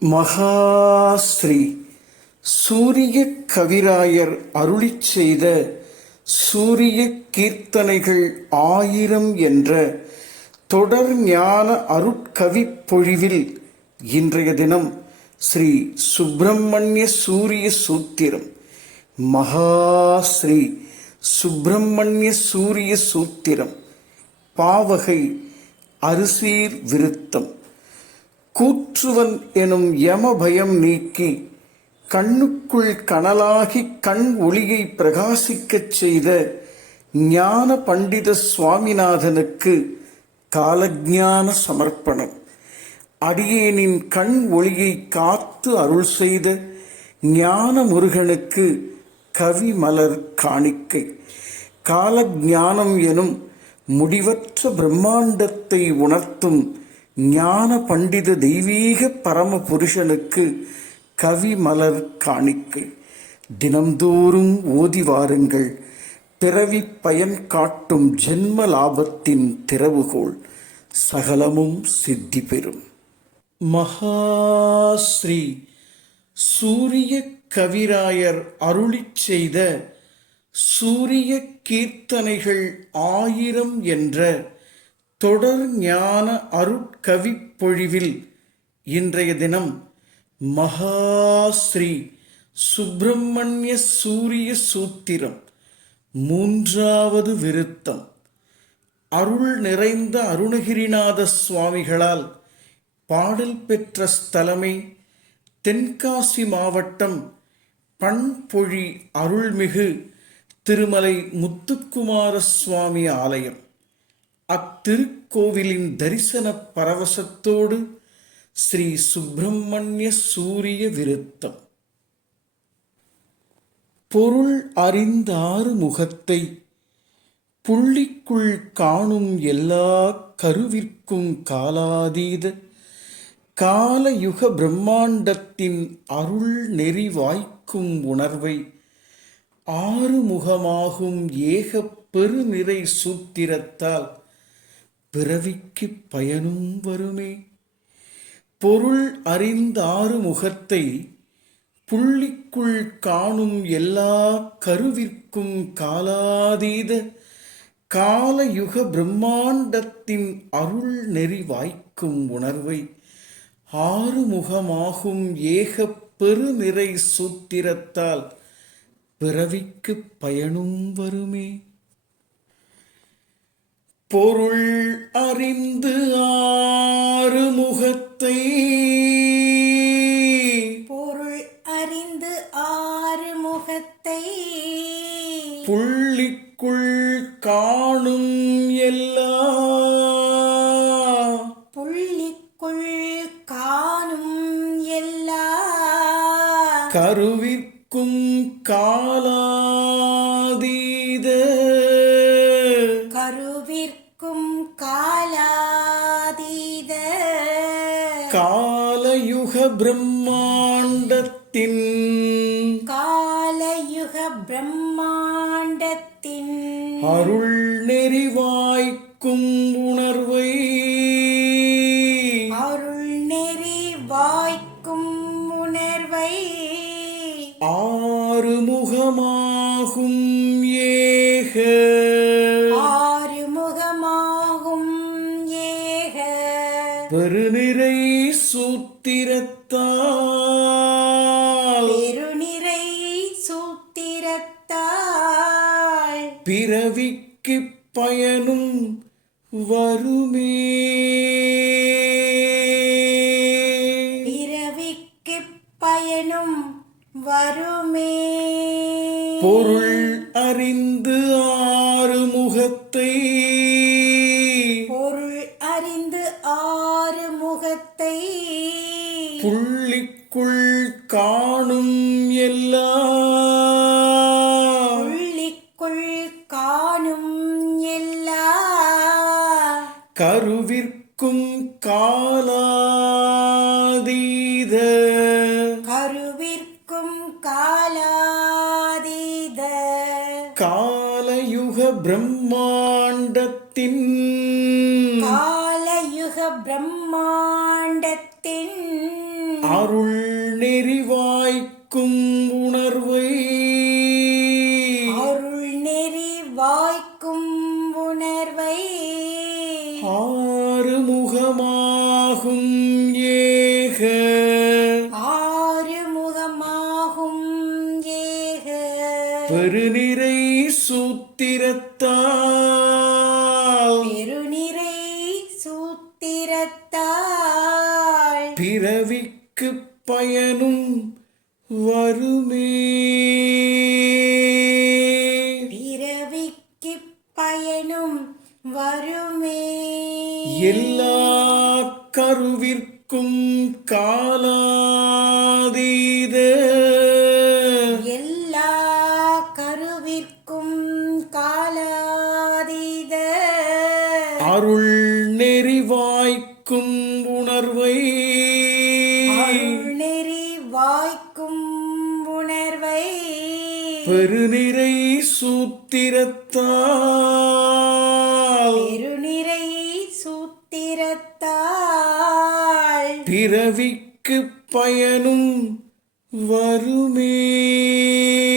மகாஸ்ரீ சூரிய கவிராயர் அருளி செய்த சூரிய கீர்த்தனைகள் ஆயிரம் என்ற தொடர் ஞான அருட்கவிப்பொழிவில் இன்றைய தினம் ஸ்ரீ சுப்பிரமணிய சூரிய சூத்திரம். மகாஸ்ரீ சுப்பிரமணிய சூரிய சூத்திரம். பாவகை அரிசீர் விருத்தம். கூற்றுவன் எனும் யம பயம் நீக்கி கண்ணுக்குள் கனலாகி கண் ஒளியை பிரகாசிக்கச் செய்த ஞான பண்டித சுவாமிநாதனுக்கு காலஜான சமர்ப்பணம். அடியேனின் கண் ஒளியை காத்து அருள் செய்த ஞான முருகனுக்கு கவி மலர் காணிக்கை. காலஜானம் எனும் முடிவற்ற பிரம்மாண்டத்தை உணர்த்தும் ஞான பண்டித தெய்வீக பரம புருஷனுக்கு கவி மலர் காணிக்கை தினம்தோறும் ஓதி வாருங்கள். பிறவி பயன் காட்டும் ஜென்ம லாபத்தின் திறவுகோல் சகலமும் சித்தி பெறும். மகாஸ்ரீ சூரிய கவிராயர் அருளிச் செய்த சூரிய கீர்த்தனைகள் ஆயிரம் என்ற தொடர் ஞான அருட்கவிப்பொழிவில் இன்றைய தினம் மகாஸ்ரீ சுப்பிரமணிய சூரிய சூத்திரம் மூன்றாவது விருத்தம். அருள் நிறைந்த அருணகிரிநாத சுவாமிகளால் பாடல் பெற்ற ஸ்தலமே தென்காசி மாவட்டம் பண்பொழி அருள்மிகு திருமலை முத்துக்குமார சுவாமி ஆலயம். அத்திருக்கோவிலின் தரிசன பரவசத்தோடு ஸ்ரீ சுப்பிரமணிய சூரிய விருத்தம். பொருள் அறிந்தாறு முகத்தை புள்ளிக்குள் காணும் எல்லா கருவிற்கும் காலாதீத காலயுக பிரம்மாண்டத்தின் அருள் நெறி வாய்க்கும் உணர்வை ஆறுமுகமாகும் ஏக பெருநிறை சூத்திரத்தால் பிறவிக்கு பயனும் வருமே. பொருள் அறிந்தாறு முகத்தை புள்ளிக்குள் காணும் எல்லா கருவிற்கும் காலாதீத காலயுக பிரம்மாண்டத்தின் அருள் நெறி வாய்க்கும் உணர்வை ஆறுமுகமாகும் ஏக பெருநிறை சூத்திரத்தால் பிறவிக்கு பயனும் வருமே. பொருள் அறிந்து ஆறுமுகத்தை. பொருள் அறிந்து ஆறு முகத்தை புள்ளிக்குள் காணும் எல்லா. புள்ளிக்குள் காணும் எல்லா. கருவிற்கும் காலாதீத காலயுக பிரம்மாண்டத்தின் காலயுக பிரம்மாண்டத்தின் அருள் நெறிவாய்க்கும் உணர்வை அருள் நெறி வாய்க்கும் உணர்வை ஆறுமுகமாகும் பெருநிறை சூத்திரத்தால். பெருநிறை சூத்திரத்தாள் பிறவிக்கு பயனும் வருமே. பிறவிக்கு பயனும் வருமே. பொருள் அறிந்து ஆறுமுகத்தை பொருள் எல்லா புள்ளிக்குள் காணும் எல்லா கருவிற்கும் காலாதீத. கருவிற்கும் காலாதீத. காலயுக பிரம்மாண்டத்தின். காலயுக பிரம்மாண்டத்தின். அருள் நெறிவாய்க்கும் உணர்வை. அருள் நெறி வாய்க்கும் உணர்வை. ஆறுமுகமாகும் ஏக. ஆறுமுகமாகும் ஏக. பெருநிறை சூத்திரத்தால். பெருநிறை சூத்திரத்தாள் பிறவிக்கு பயனும் வருமே. பிறவிக்கு பயனும் வருமே. எல்லா கருவிற்கும் காலாதீத. எல்லா கருவிற்கும் காலாதீத. அருள் நெறிவாய்க்கும் உணர்வை பெருநிறை சூத்திரத்தால். பெருநிறை சூத்திரத்தாள் பிறவிக்கு பயனும் வருமே.